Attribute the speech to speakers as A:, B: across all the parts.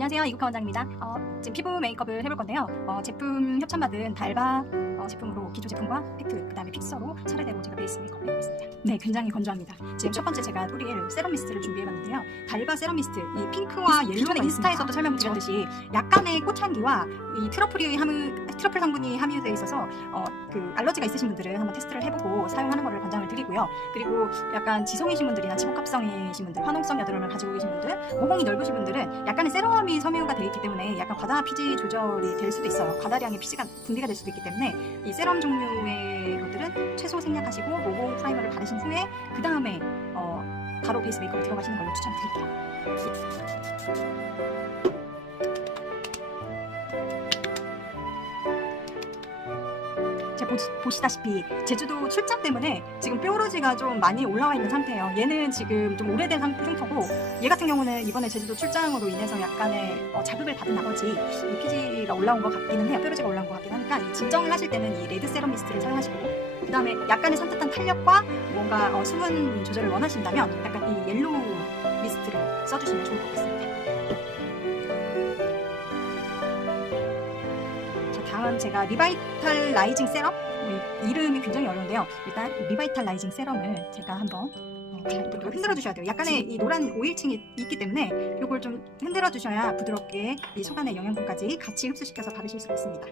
A: 안녕하세요 이국화 원장입니다. 어, 지금 피부 메이크업을 해볼 건데요. 어, 제품 협찬받은 달바 어, 제품으로 기초 제품과 팩트 그다음에 픽서로 차례대로 제가 베이스 메이크업을 해보겠습니다. 네, 굉장히 건조합니다. 지금 첫 번째 제가 뿌릴 세럼 미스트를 준비해봤는데요. 달바 세럼 미스트 이 핑크와 옐로는 인스타에서도 설명드렸듯이 약간의 꽃향기와 이 트러플이 함유 트러플 성분이 함유되어 있어서 어, 그 알러지가 있으신 분들은 한번 테스트를 해보고 사용하는 것을 권장을 드리고요. 그리고 약간 지성이신 분들이나 지복합성이신 분들, 화농성 여드름을 가지고 계신 분들, 모공이 넓으신 분들은 약간의 세럼이 섬유가 되어 있기 때문에 약간 과다 피지 조절이 될 수도 있어요. 과다량의 피지가 분비가 될 수도 있기 때문에 이 세럼 종류의 생략하시고 모공 프라이머를 바르신 후에 그 다음에 어, 바로 베이스 메이크업에 들어가시는 걸로 추천드릴게요. 보시, 보시 다시피 제주도 출장 때문에 지금 뾰루지가 좀 많이 올라와 있는 상태예요. 얘는 지금 좀 오래된 상- 흉터고 얘 같은 경우는 이번에 제주도 출장으로 인해서 약간의 어, 자극을 받은 나머지 이 피지가 올라온 것 같기는 해요. 뾰루지가 올라온 것 같긴 하니까 이 진정을 하실 때는 이 레드 세럼 미스트를 사용하시고 그 다음에 약간의 산뜻한 탄력과 뭔가 어, 수분 조절을 원하신다면 약간 이 옐로우 미스트를 써주시면 좋을 것 같습니다. 자, 다음 제가 리바이탈 라이징 세럼 어, 이- 이름이 굉장히 어려운데요. 일단 리바이탈 라이징 세럼을 제가 한번 어, 흔들어 주셔야 돼요. 약간의 이 노란 오일층이 있기 때문에 이걸 좀 흔들어 주셔야 부드럽게 이 속안의 영양분까지 같이 흡수시켜서 바르실 수가 있습니다.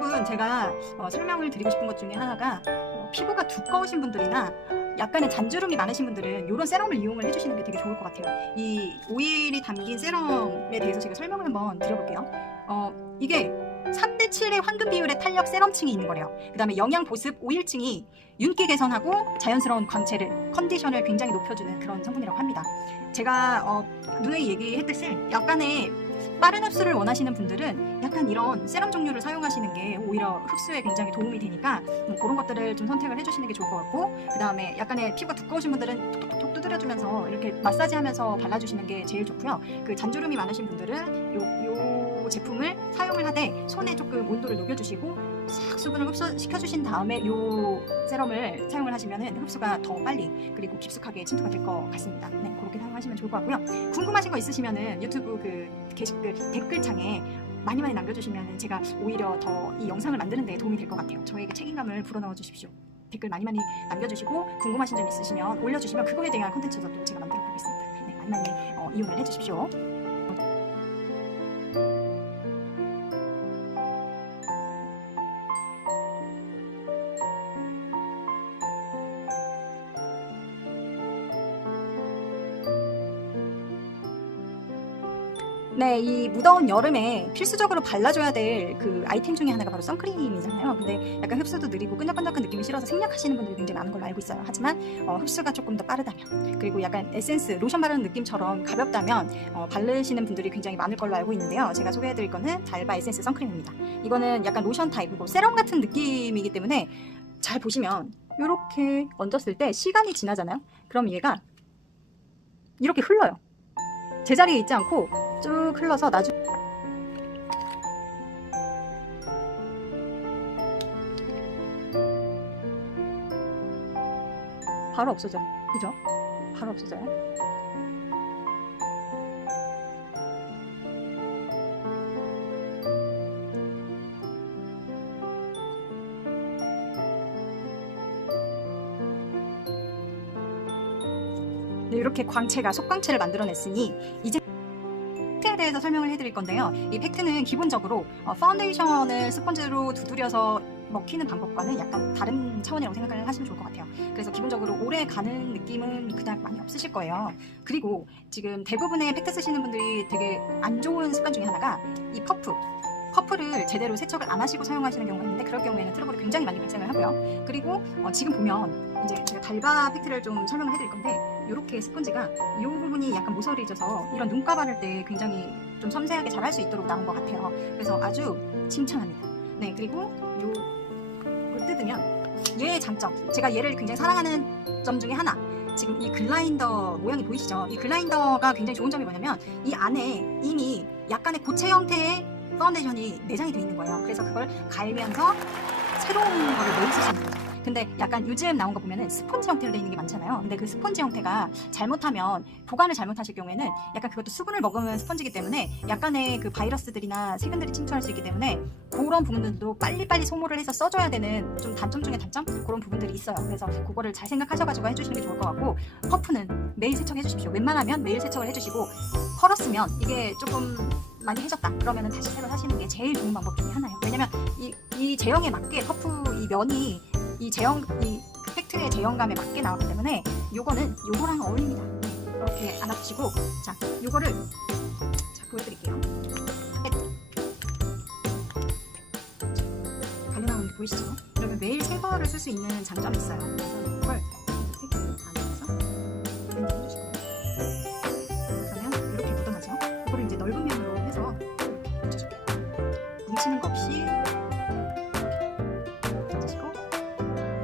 A: 여러분 제가 어, 설명을 드리고 싶은 것 중에 하나가 어, 피부가 두꺼우신 분들이나 약간의 잔주름이 많으신 분들은 이런 세럼을 이용을 해주시는 게 되게 좋을 것 같아요. 이 오일이 담긴 세럼에 대해서 제가 설명을 한번 드려볼게요. 어, 이게 3대 7의 황금 비율의 탄력 세럼층이 있는 거래요. 그 다음에 영양 보습 오일층이 윤기 개선하고 자연스러운 광채를 컨디션을 굉장히 높여주는 그런 성분이라고 합니다. 제가 어, 누누이 얘기했듯이 약간의 빠른 흡수를 원하시는 분들은 약간 이런 세럼 종류를 사용하시는 게 오히려 흡수에 굉장히 도움이 되니까 음, 그런 것들을 좀 선택을 해주시는 게 좋을 것 같고 그 다음에 약간의 피부가 두꺼우신 분들은 톡톡톡 두드려주면서 이렇게 마사지하면서 발라주시는 게 제일 좋고요. 그 잔주름이 많으신 분들은 요, 요 제품을 사용을 하되 손에 조금 온도를 녹여주시고 싹 수분을 흡수시켜 주신 다음에 요 세럼을 사용을 하시면 흡수가 더 빨리 그리고 깊숙하게 침투가 될 것 같습니다. 네, 그렇게 사용하시면 좋을 것 같고요. 궁금하신 거 있으시면은 유튜브 그 게시글 댓글창에 많이 많이 남겨주시면 제가 오히려 더 이 영상을 만드는 데 도움이 될 것 같아요. 저에게 책임감을 불어넣어 주십시오. 댓글 많이 많이 남겨주시고 궁금하신 점 있으시면 올려주시면 그거에 대한 콘텐츠도 또 제가 만들어 보겠습니다. 네, 많이 많이 어, 이용을 해주십시오. 네, 이 무더운 여름에 필수적으로 발라줘야 될 그 아이템 중에 하나가 바로 선크림이잖아요. 근데 약간 흡수도 느리고 끈적끈적한 느낌이 싫어서 생략하시는 분들이 굉장히 많은 걸로 알고 있어요. 하지만 어, 흡수가 조금 더 빠르다면 그리고 약간 에센스, 로션 바르는 느낌처럼 가볍다면 어, 바르시는 분들이 굉장히 많을 걸로 알고 있는데요. 제가 소개해드릴 거는 달바 에센스 선크림입니다. 이거는 약간 로션 타입이고 세럼 같은 느낌이기 때문에 잘 보시면 이렇게 얹었을 때 시간이 지나잖아요. 그럼 얘가 이렇게 흘러요. 제자리에 있지 않고 쭉 흘러서 나중 바로 없어져요. 그죠? 바로 없어져요. 이렇게 광채가 속광채를 만들어냈으니 이제 팩트에 대해서 설명을 해드릴 건데요. 이 팩트는 기본적으로 어, 파운데이션을 스펀지로 두드려서 먹히는 방법과는 약간 다른 차원이라고 생각을 하시면 좋을 것 같아요. 그래서 기본적으로 오래 가는 느낌은 그닥 많이 없으실 거예요. 그리고 지금 대부분의 팩트 쓰시는 분들이 되게 안 좋은 습관 중에 하나가 이 퍼프. 퍼프를 제대로 세척을 안 하시고 사용하시는 경우가 있는데 그럴 경우에는 트러블이 굉장히 많이 발생을 하고요. 그리고 어, 지금 보면 이제 제가 달바 팩트를 좀 설명을 해드릴 건데 이렇게 스펀지가 이 부분이 약간 모서리져서 이런 눈가 바를 때 굉장히 좀 섬세하게 잘 할 수 있도록 나온 것 같아요. 그래서 아주 칭찬합니다. 네, 그리고 요, 걸 뜯으면 얘의 장점. 제가 얘를 굉장히 사랑하는 점 중에 하나. 지금 이 글라인더 모양이 보이시죠? 이 글라인더가 굉장히 좋은 점이 뭐냐면 이 안에 이미 약간의 고체 형태의 파운데이션이 내장이 되어 있는 거예요. 그래서 그걸 갈면서 새로운 거를 넣을 수 거죠. 근데 약간 요즘 나온 거 보면은 스폰지 형태로 돼 있는 게 많잖아요. 근데 그 스폰지 형태가 잘못하면 보관을 잘못하실 경우에는 약간 그것도 수분을 먹으면 스펀지기 때문에 약간의 그 바이러스들이나 세균들이 침투할 수 있기 때문에 그런 부분들도 빨리빨리 소모를 해서 써줘야 되는 좀 단점 중에 단점 그런 부분들이 있어요. 그래서 그거를 잘 생각하셔가지고 해주시는 게 좋을 것 같고 퍼프는 매일 세척해 주십시오. 웬만하면 매일 세척을 해주시고 헐었으면 이게 조금 많이 해졌다 그러면은 다시 새로 하시는 게 제일 좋은 방법 중에 하나예요. 왜냐면 이, 이 제형에 맞게 퍼프 이 면이 이 제형 이 팩트의 제형감에 맞게 나왔기 때문에 요거는 요거랑 어울립니다. 네, 이렇게 안아주시고 자 요거를 자 보여드릴게요. 갈려 나오는 게 보이시죠? 그러면 매일 새 거를 쓸 수 있는 장점이 있어요. 이걸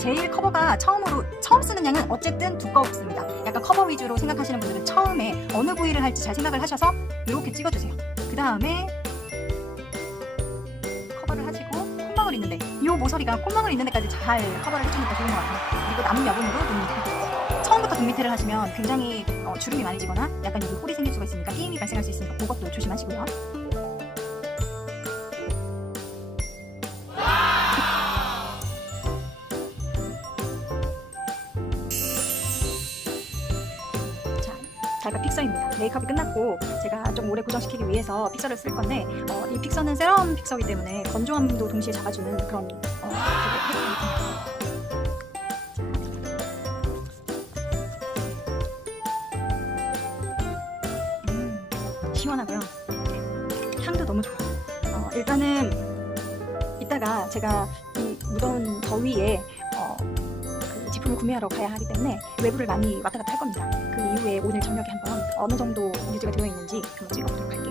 A: 제일 커버가 처음으로 처음 쓰는 양은 어쨌든 두껍습니다. 약간 커버 위주로 생각하시는 분들은 처음에 어느 부위를 할지 잘 생각을 하셔서 이렇게 찍어주세요. 그 다음에 커버를 하시고 콧망울 있는데 이 모서리가 콧망울 있는 데까지 잘 커버를 해주니까 좋은 것 같아요. 그리고 남은 여분으로 눈 밑에 처음부터 눈 밑에를 하시면 굉장히 어, 주름이 많이 지거나 약간 여기 홀이 생길 수가 있으니까 끼임이 발생할 수 있으니까 그것도 조심하시고요. 자가 픽서입니다. 메이크업이 끝났고 제가 좀 오래 고정시키기 위해서 픽서를 쓸 건데 어, 이 픽서는 세럼 픽서이기 때문에 건조함도 동시에 잡아주는 그런 어, 되게 음, 시원하고요. 향도 너무 좋아요. 어, 일단은 이따가 제가 이 무더운 더위에 어, 그 제품을 구매하러 가야 하기 때문에 외부를 많이 왔다 갔다 할 겁니다. 그 이후에 오늘 저녁에 한번 어느 정도 유지가 되어 있는지 한번 찍어보도록 할게요.